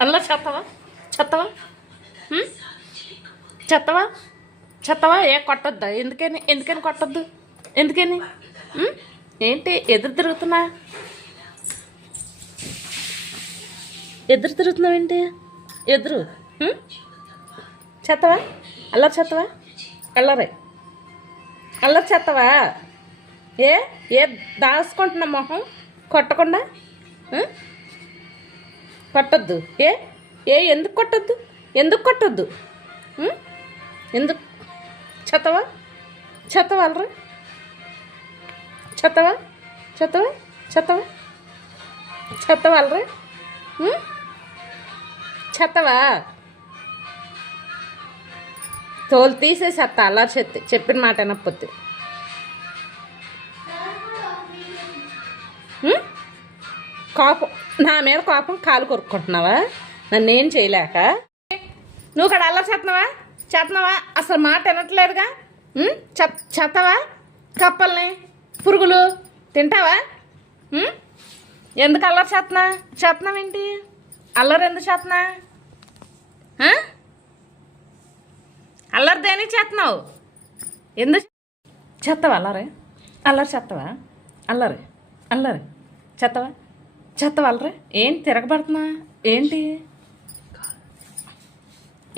అల్లా చెత్తవా చెత్తవా చెత్తవా చెత్తవా ఏ కొట్టొద్దా. ఎందుకని? ఎందుకని కొట్టొద్దు? ఎందుకని? ఏంటి? ఎదురు తిరుగుతున్నా? ఎదురు తిరుగుతున్నావు ఏంటి? ఎదురు. చెత్తవా అల్లరి చెత్తవా అల్లరే. అల్లరి చెత్తవా ఏ? ఏ దాచుకుంటున్నా మొహం కొట్టకుండా? కొట్టొద్దు. ఏ? ఏ ఎందుకు కొట్టద్దు? ఎందుకు కొట్టొద్దు? ఎందుకు? చెత్తవా? చెత్తవాలరా చెత్తవా? చెత్తవా? చెత్తవా? చెత్తవాలరా చెత్తవా? తోలు తీసేసేస్తా అలా చెత్త చెప్పిన మాట వినకపోతే. కోపం నా మీద కోపం కాలు కొరుక్కుంటున్నావా? నన్ను ఏం చేయలేక? నువ్వు ఇక్కడ అల్లరి చేస్తున్నావా? చేస్తున్నావా? అసలు మాట వినట్లేదుగా? చెత్తవా కప్పల్ని పురుగులు తింటావా? ఎందుకు అల్లరి చేస్తున్నా? చేస్తున్నావేంటి అల్లరి ఎందుకు చేస్తున్నా? అల్లరి దేనికి చేస్తున్నావు? ఎందుకు చెత్తవా అల్లరి? అల్లరి చెత్తవా అల్లరి అల్లరి. చెత్తవా చెత్త వాళ్ళరా ఏం తిరగబడుతున్నా? ఏంటి?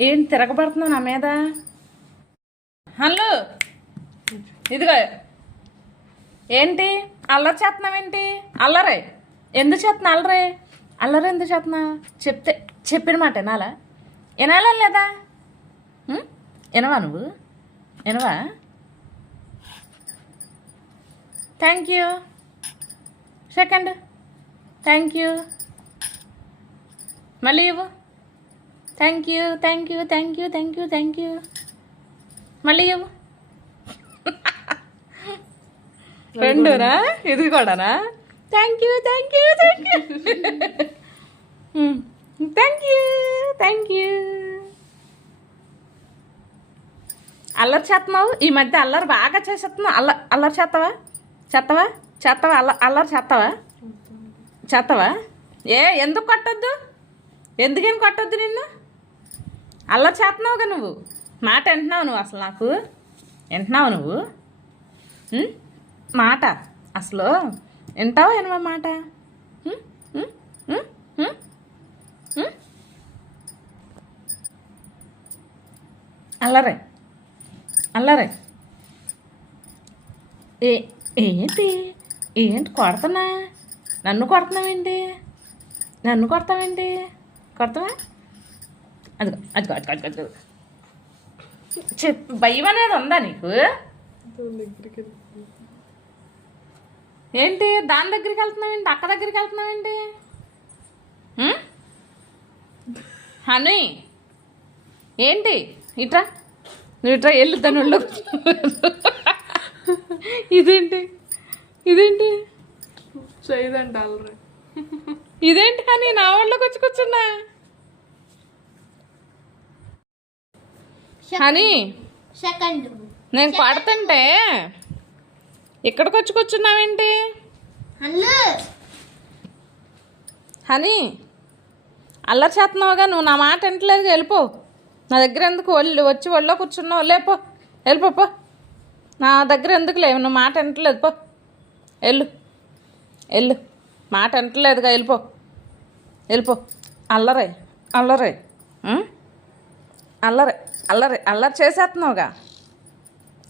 ఏం తిరగబడుతున్నావు నా మీద? హలో. ఇదిగో. ఏంటి? అల్లరి చేస్తున్నావేంటి అల్లరే. ఎందుకు చేస్తున్నా అల్లరే? అల్లరి ఎందుకు చేస్తున్నా చెప్తే చెప్పిన మాట వినాలా? వినాలా లేదా? వినవా నువ్వు? వినవా? Thank you second. Thank you మళ్ళీ ఇవ్వు. Thank you thank you thank you thank you thank you మళ్ళీ ఇవ్వు. రెండునా? ఇది కూడానా? Thank you thank you thank you thank you thank you అల్లరి చేస్తున్నావు? ఈ మధ్య అల్లరి బాగా చేసేస్తున్నావు. అల్ల అల్లరి చేస్తావా? చేస్తావా? చేస్తావా? అల్ల అల్లరి చేస్తావా? చేస్తావా ఏ ఎందుకు కొట్టొద్దు? ఎందుకని కొట్టొద్దు నిన్ను? అల్లరి చేస్తున్నావుగా నువ్వు? మాట వింటున్నావు నువ్వు అసలు నాకు? వింటున్నావు నువ్వు? మాట? అసలు వింటావా వినవా మాట? అల్లరే. అల్లరే. ఏ ఏంటి? ఏంటి కొడతానా నన్ను కొడుతున్నావండి నన్ను కొడతావేంటి? కొడతావా? అదిగో అదిగో అదిగో అదిగో అదిగో. చెప్పు భయం అనేది ఉందా నీకు? ఏంటి? దాని దగ్గరికి వెళ్తున్నావేంటి? అక్క దగ్గరికి వెళ్తున్నావేంటి? హనీ ఏంటి? ఇట్రా నువ్వు ఇట్రా వెళ్ళు తను ఇదేంటి? ఇదేంటి? చేయదంట అల్లరి ఇదేంటి హనీ? నా ఒళ్ళోకి వచ్చి కూర్చున్నా. హనీ సెకండ్ నేను కొడుతుంటే ఇక్కడికి వచ్చి కూర్చున్నావేంటి? హనీ అల్లరి చేస్తున్నావుగా నువ్వు నా మాట వింటలేదు వెళ్ళిపో. నా దగ్గర ఎందుకు ఒళ్ళు వచ్చి ఒళ్ళో కూర్చున్నావు? లేపో వెళ్ళిపో పో. నా దగ్గర ఎందుకు లేవు? నువ్వు మాట వింటలేదు పో. వెళ్ళు. వెళ్ళు. మాట అంటలేదుగా వెళ్ళిపో. వెళ్ళిపో. అల్లరే అల్లరే. అల్లరే అల్లరే అల్లరి అల్లరి చేసేస్తున్నావుగా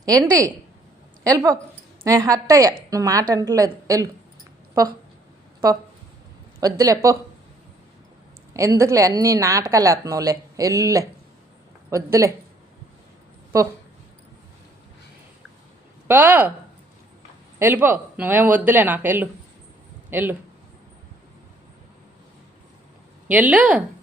ఏంటి? వెళ్ళిపో. నేను హర్ట్ అయ్యా. నువ్వు మాట అంటలేదు. వెళ్ళు. పో పో. వద్దులే పో. ఎందుకులే అన్నీ నాటకాలు వేస్తున్నావులే వెళ్ళులే. వద్దులే. పో. పో. వెళ్ళిపో. నువ్వేం వద్దులే నాకు. వెళ్ళు. వెళ్ళు వెళ్ళు